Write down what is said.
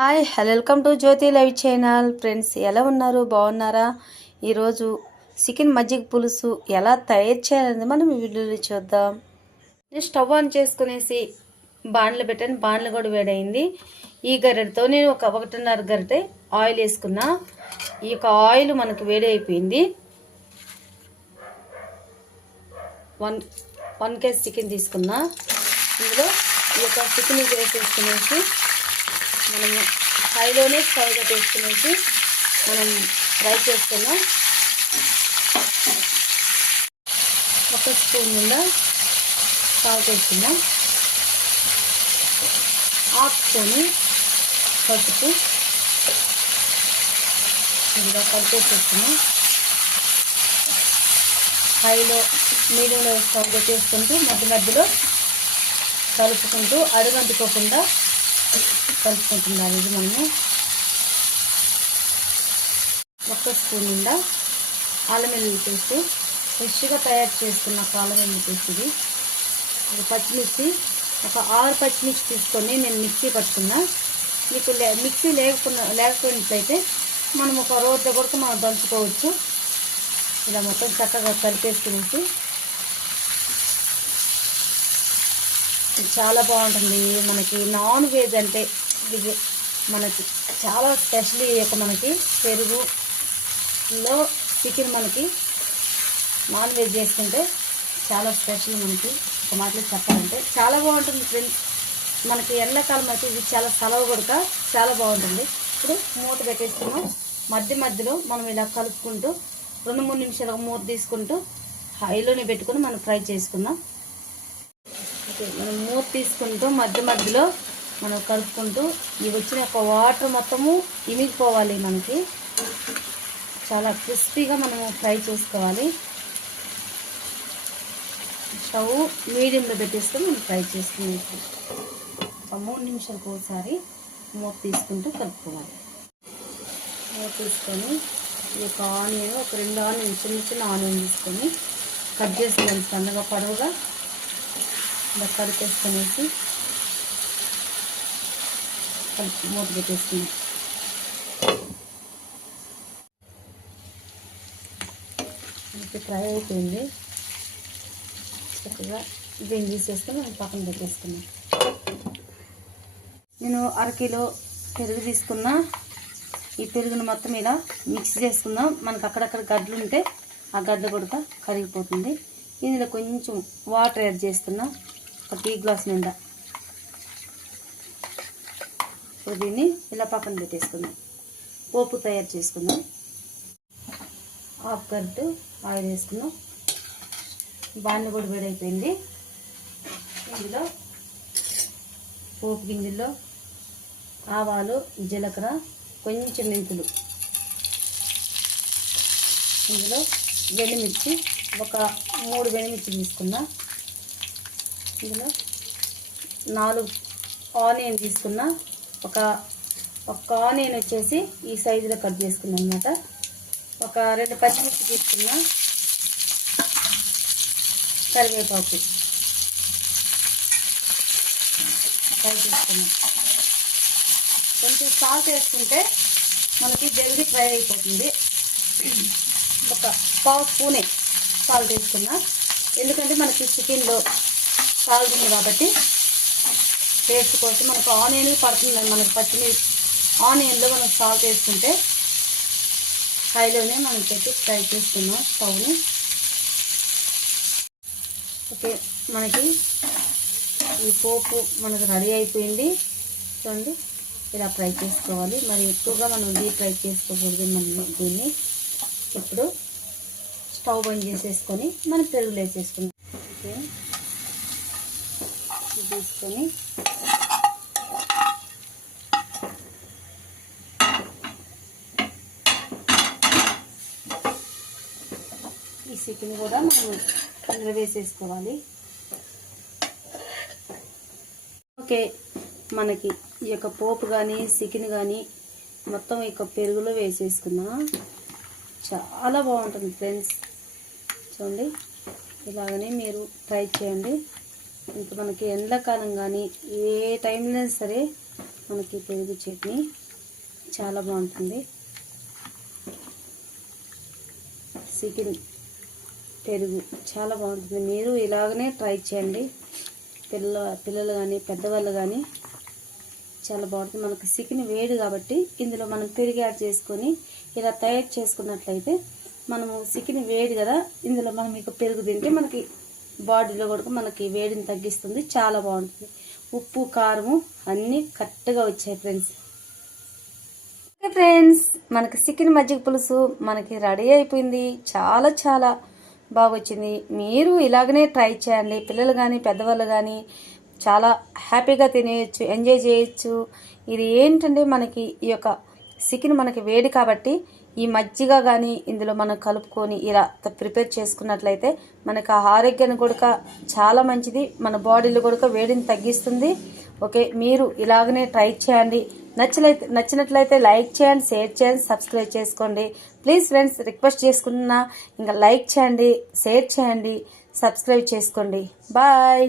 Hi hello welcome to Jyothi live channel. Friends ఎలా ఉన్నారు? బాగున్నారా? ఈరోజు చికెన్ మజ్జిగ పులుసు ఎలా తయారు చేయాలని మనం వీడియోలో చూద్దాం. నేను స్టవ్ ఆన్ చేసుకునేసి బాణలు పెట్టాను. బాణలు కూడా వేడైంది. ఈ గరిటతో నేను ఒక ఒకటిన్నర గరిటె ఆయిల్ వేసుకున్నా. ఈ యొక్క ఆయిల్ మనకు వేడి అయిపోయింది వన్ వన్ కేజీ చికెన్ తీసుకున్నా. ఇందులో ఈ యొక్క చికెన్ వేసేసుకునేసి మనము హైలోనే స్టవ్ పెట్టేసుకునేసి మనం ఫ్రై చేస్తున్నాం. ఒక స్పూన్ నిండా సాల్ట్ చేస్తున్నాం హాఫ్ స్పూన్ పసుపు. ఇదిగా కలిపేసేస్తున్నాం హైలో మీడియంలో స్టవ్ పెట్టేసుకుంటూ మధ్య మధ్యలో కలుపుకుంటూ అడుగంటుకోకుండా కలుపుకుంటున్నాం ఇది మనము. ఒక స్పూన్ నిండా అల్లం వెల్లుల్లి పేస్ట్. ఫ్రెష్గా తయారు చేసుకున్న అల్లం వెల్లుల్లి పేస్ట్ ఇది. ఒక పచ్చిమిర్చి ఒక ఆరు పచ్చిమిర్చి తీసుకొని నేను మిక్సీ పట్టుకున్నా. మీకు లే మిక్సీ లేకున్నా లేకపోయినట్లయితే మనం ఒక రోజు కూడా మనం దంచుకోవచ్చు. ఇలా మొత్తం చక్కగా కలిపేసుకునేసి చాలా బాగుంటుంది. మనకి నాన్ వెజ్ అంటే ఇది మనకి చాలా స్పెషల్ యొక్క మనకి పెరుగులో చికెన్ మనకి నాన్ వెజ్ చేసుకుంటే చాలా స్పెషల్ మనకి ఒక మాటలో చెప్పాలంటే. చాలా బాగుంటుంది ఫ్రెండ్స్. మనకి ఎండాకాలం అయితే ఇది చాలా సెలవు కొడక చాలా బాగుంటుంది. ఇప్పుడు మూత పెట్టేసుకున్నాం. మధ్య మధ్యలో మనం ఇలా కలుపుకుంటూ రెండు మూడు నిమిషాలు మూత తీసుకుంటూ హైలోనే పెట్టుకొని మనం ఫ్రై చేసుకుందాం. మనం మూత తీసుకుంటూ మధ్య మధ్యలో మనం కలుపుకుంటూ ఇవి వచ్చిన ఒక వాటర్ మొత్తము ఇమిగిపోవాలి మనకి. చాలా క్రిస్పీగా మనము ఫ్రై చేసుకోవాలి. స్టవ్ మీడియంలో పెట్టేసుకొని మనం ఫ్రై చేసుకునేది ఒక మూడు నిమిషాలకు ఒకసారి మూత తీసుకుంటూ కలుపుకోవాలి. మూత తీసుకొని ఈ యొక్క ఆనియన్ ఒక రెండు ఆనియన్ చిన్న చిన్న ఆనియన్ తీసుకొని కట్ చేసుకొని సన్నగా పొడవుగా ఇలా కలిపేసుకొనేసి కలిపి మూత పెట్టేసుకున్నాం. ఇది ఫ్రై అయిపోయింది. చక్కగా దీన్ని తీసేసుకొని మనం పక్కన పెట్టేసుకున్నాం నేను అరకిలో పెరుగు తీసుకున్నా. ఈ పెరుగును మొత్తం ఇలా మిక్స్ చేసుకుందాం. మనకు అక్కడక్కడ గడ్డలు ఉంటే ఆ గడ్డ కూడా కరిగిపోతుంది. ఇందులో కొంచెం వాటర్ యాడ్ చేస్తున్నా. ఒక టీ గ్లాస్ నిండా. ఇప్పుడు దీన్ని ఇలా పక్కన పెట్టేసుకుందాం. పోపు తయారు చేసుకుందాం. హాఫ్ గడ్డు ఆయిల్ వేసుకుందాం. బాణలు కూడా వేడైపోయింది ఇందులో పోపు గింజల్లో ఆవాలు జీలకర్ర కొంచెం మెంతులు. ఇందులో వెల్లిమిర్చి ఒక మూడు వెల్లిమిర్చి తీసుకున్నా ఇందులో నాలుగు ఆనియన్ తీసుకున్న ఒక ఒక ఆనియన్ వచ్చేసి ఈ సైజులో కట్ చేసుకున్నాం అనమాట ఒక రెండు పచ్చిమిర్చి తీసుకున్న కరివేపాకు. ఫ్రై చేసుకున్నాం కొంచెం సాల్ట్ వేసుకుంటే మనకి జల్దీ ఫ్రై అయిపోతుంది. ఒక పావు స్పూనే సాల్ట్ వేసుకున్నా. ఎందుకంటే మనకి చికెన్లో సాల్ట్ కాబట్టి టేస్ట్ కోసం మనకు ఆనియన్ పడుతుంది మనకి పచ్చిమిర్చి ఆనియన్లో మనం సాల్ట్ వేసుకుంటే హైలోనే మనం పెట్టి ఫ్రై చేసుకున్నాం స్టవ్ని. ఓకే మనకి ఈ పోపు మనకు రెడీ అయిపోయింది. చూడండి ఇలా ఫ్రై చేసుకోవాలి. మరి ఎక్కువగా మనం రీ ఫ్రై చేసుకోకూడదు మనం దీన్ని. ఇప్పుడు స్టవ్ బంద్ చేసేసుకొని మనం పెరుగులు వేసేసుకుందాం. ఓకే. తీసుకొని ఈ చికెన్ కూడా మనం ఇందులో వేసేసుకోవాలి. ఓకే మనకి ఈ యొక్క పోపు కానీ చికెన్ కానీ మొత్తం ఈ యొక్క పెరుగులో వేసేసుకున్నా చాలా బాగుంటుంది ఫ్రెండ్స్. చూడండి ఇలాగనే మీరు ట్రై చేయండి. ఇంకా మనకి ఎండాకాలం కానీ ఏ టైంలో సరే మనకి పెరుగు చట్నీ చాలా బాగుంటుంది. చికెన్ పెరుగు చాలా బాగుంటుంది. మీరు ఇలాగనే ట్రై చేయండి. పిల్ల పిల్లలు కానీ పెద్దవాళ్ళు కానీ చాలా బాగుంటుంది. మనకి చికెన్ వేడి కాబట్టి ఇందులో మనం పెరుగు యాడ్ చేసుకొని ఇలా తయారు చేసుకున్నట్లయితే మనము చికెన్ వేడి కదా ఇందులో మనం ఇక పెరుగు తింటే మనకి బాడీలో కూడా మనకి వేడిని తగ్గిస్తుంది చాలా బాగుంటుంది. ఉప్పు కారము అన్నీ కరెక్ట్గా వచ్చాయి ఫ్రెండ్స్. ఓకే ఫ్రెండ్స్ మనకి చికెన్ మజ్జిగ పులుసు మనకి రెడీ అయిపోయింది. చాలా చాలా బాగొచ్చింది మీరు ఇలాగనే ట్రై చేయండి. పిల్లలు కానీ పెద్దవాళ్ళు కానీ చాలా హ్యాపీగా తినేయచ్చు ఎంజాయ్ చేయొచ్చు. ఇది ఏంటంటే మనకి ఈ యొక్క చికెన్ మనకి వేడి కాబట్టి ఈ మజ్జిగ కానీ ఇందులో మనం కలుపుకొని ఇలా ప్రిపేర్ చేసుకున్నట్లయితే మనకు ఆ ఆరోగ్యాన్ని కూడా చాలా మంచిది. మన బాడీలో కూడా వేడిని తగ్గిస్తుంది. ఓకే మీరు ఇలాగనే ట్రై చేయండి. నచ్చలైతే నచ్చినట్లయితే లైక్ చేయండి షేర్ చేయండి సబ్స్క్రైబ్ చేసుకోండి. ప్లీజ్ ఫ్రెండ్స్ రిక్వెస్ట్ చేసుకుంటున్నా ఇంకా లైక్ చేయండి షేర్ చేయండి సబ్స్క్రైబ్ చేసుకోండి. బాయ్!